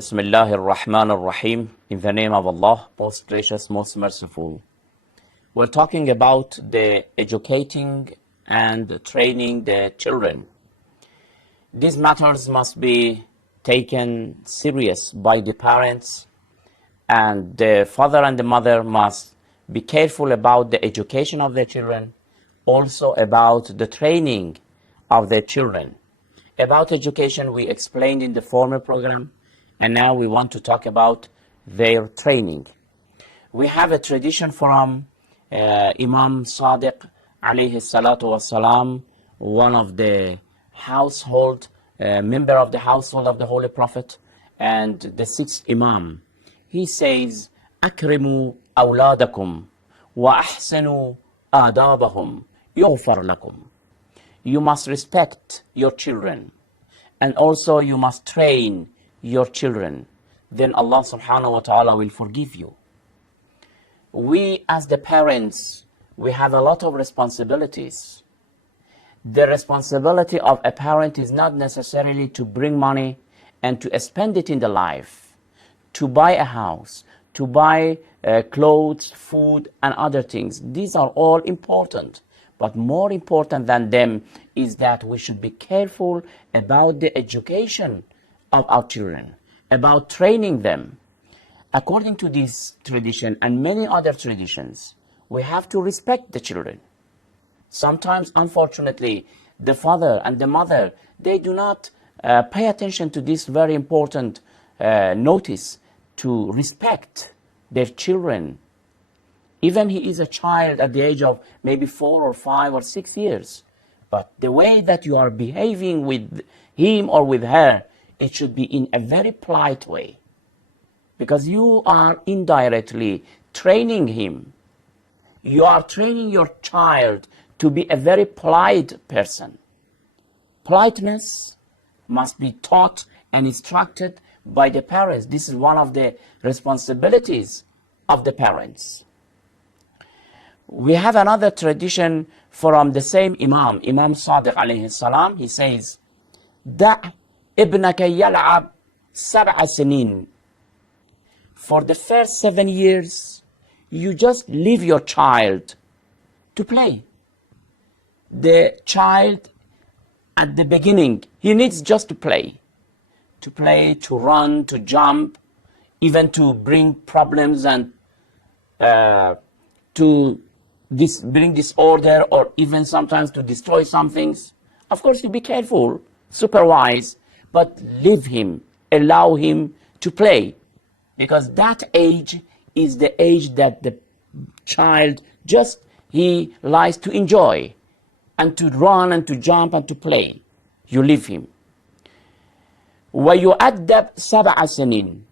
Bismillahir Rahmanir Rahim. In the name of Allah, most gracious, most merciful. We're talking about the educating and training the children. These matters must be taken serious by the parents, and the father and the mother must be careful about the education of their children, also about the training of their children. About education, we explained in the former program, and now we want to talk about their training. We have a tradition from Imam Sadiq alayhi salatu wasalam, one of the household, member of the household of the Holy Prophet, and the sixth Imam. He says, أكرموا أولادكم وأحسنوا آدابهم يغفر لكم. You must respect your children, and also you must train your children. Then Allah subhanahu wa ta'ala will forgive you. We as the parents, we have a lot of responsibilities. The responsibility of a parent is not necessarily to bring money and to spend it in the life, to buy a house, to buy clothes, food, and other things. These are all important. But more important than them is that we should be careful about the education of our children, about training them. According to this tradition and many other traditions, we have to respect the children. Sometimes, unfortunately, the father and the mother, they do not pay attention to this very important notice to respect their children. Even he is a child at the age of maybe 4 or 5 or 6 years. But the way that you are behaving with him or with her, it should be in a very polite way. Because you are indirectly training him. You are training your child to be a very polite person. Politeness must be taught and instructed by the parents. This is one of the responsibilities of the parents. We have another tradition from the same Imam, Imam Sadiq alayhi salam. He says, دع ابنك يلعب 7 سنين. For the first 7 years, you just leave your child to play. The child at the beginning, he needs just to play, to run, to jump, even to bring problems and to bring disorder, or even sometimes to destroy some things. Of course, you be careful, supervise, but leave him, allow him to play, because that age is the age that the child he likes to enjoy and to run and to jump and to play. You leave him. وَيُؤَدَّبْ 7 سنين.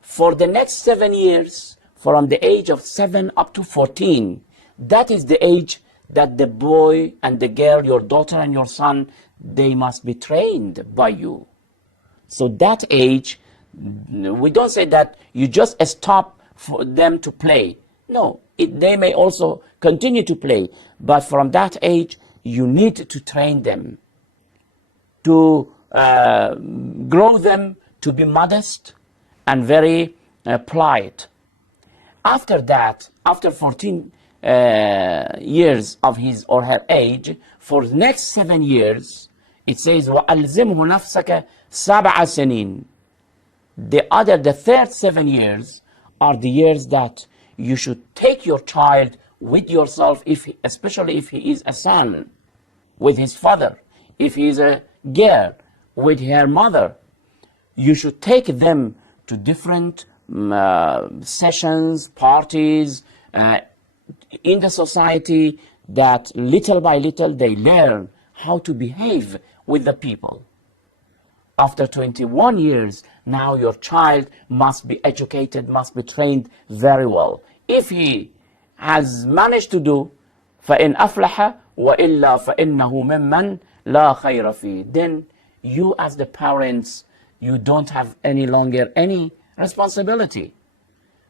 For the next 7 years, from the age of 7 up to 14, that is the age that the boy and the girl, your daughter and your son, they must be trained by you. So that age, we don't say that you just stop for them to play. No, they may also continue to play. But from that age, you need to train them, to grow them to be modest and very polite. After that, after 14 years of his or her age, for the next 7 years, it says وَأَلْزِمْهُ نَفْسَكَ 7 سنين. The third 7 years are the years that you should take your child with yourself, especially if he is a son, with his father. If he is a girl, with her mother. You should take them to different sessions, parties, in the society, that little by little they learn how to behave with the people. After 21 years, now your child must be educated, must be trained very well. If he has managed to do, فَإِنْ أَفْلَحَ وَإِلَّا فَإِنَّهُ مِمَّنْ لَا خَيْرَ فِيهِ. Then you as the parents, you don't have any longer any responsibility.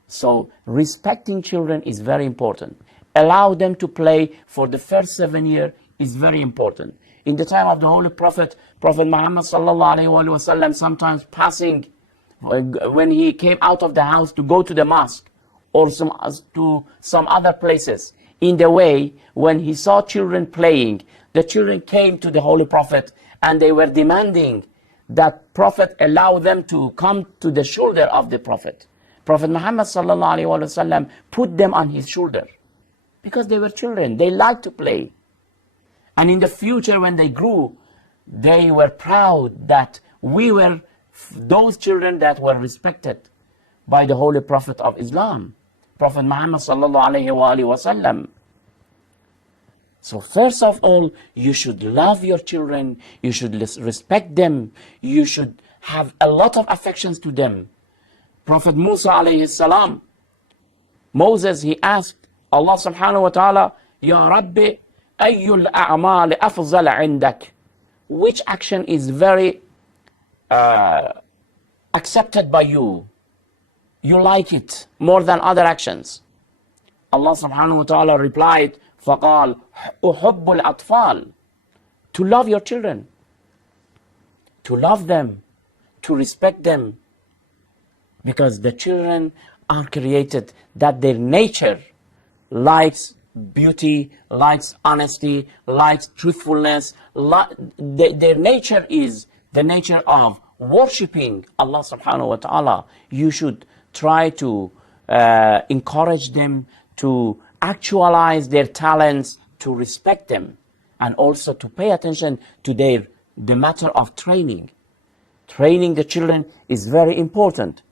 So respecting children is very important. Allow them to play for the first 7 years is very important. In the time of the Holy Prophet, Prophet Muhammad sallallahu alaihi wasallam, sometimes passing when he came out of the house to go to the mosque or to some other places, in the way, when he saw children playing, the children came to the Holy Prophet and they were demanding that Prophet allow them to come to the shoulder of the Prophet. Prophet Muhammad sallallahu alaihi wasallam put them on his shoulder because they were children. They liked to play. And in the future, when they grew, they were proud that we were those children that were respected by the Holy Prophet of Islam, Prophet Muhammad sallallahu alaihi wasallam. So first of all, you should love your children, you should respect them, you should have a lot of affections to them. Prophet Musa alayhi salam, Moses, he asked Allah subhanahu wa ta'ala, Ya Rabbi, ayyul a'mal afzal indak? Which action is very accepted by you? You like it more than other actions. Allah subhanahu wa ta'ala replied, فَقَالْ أُحُبُّ الْأَطْفَالِ. To love your children, to love them, to respect them, because the children are created that their nature likes beauty, likes honesty, likes truthfulness. Their nature is the nature of worshipping Allah subhanahu wa ta'ala. You should try to encourage them to actualize their talents, to respect them, and also to pay attention to the matter of training. Training the children is very important.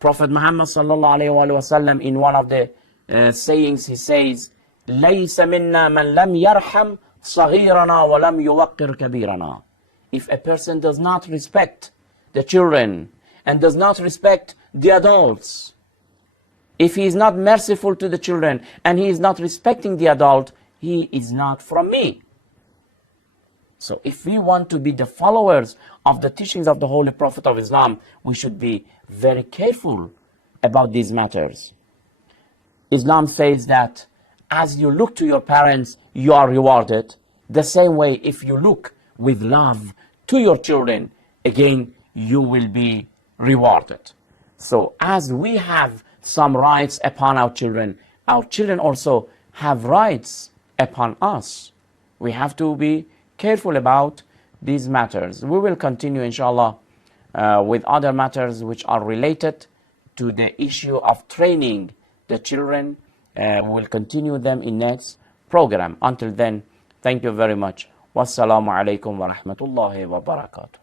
Prophet Muhammad sallallahu alaihi wasallam, in one of the sayings, he says, لَيْسَ مِنَّا مَنْ لَمْ يَرْحَمْ صَغِيرَنَا وَلَمْ يُوَقِّرْ كَبِيرَنَا. If a person does not respect the children and does not respect the adults, if he is not merciful to the children and he is not respecting the adult, he is not from me. So if we want to be the followers of the teachings of the Holy Prophet of Islam, we should be very careful about these matters. Islam says that as you look to your parents, you are rewarded. The same way, if you look with love to your children, again, you will be rewarded. So as we have some rights upon our children also have rights upon us. We have to be careful about these matters. We will continue, inshallah, with other matters which are related to the issue of training the children. We will continue them in next program. Until then, thank you very much. Wassalamu alaikum wa rahmatullahi wa barakatuh.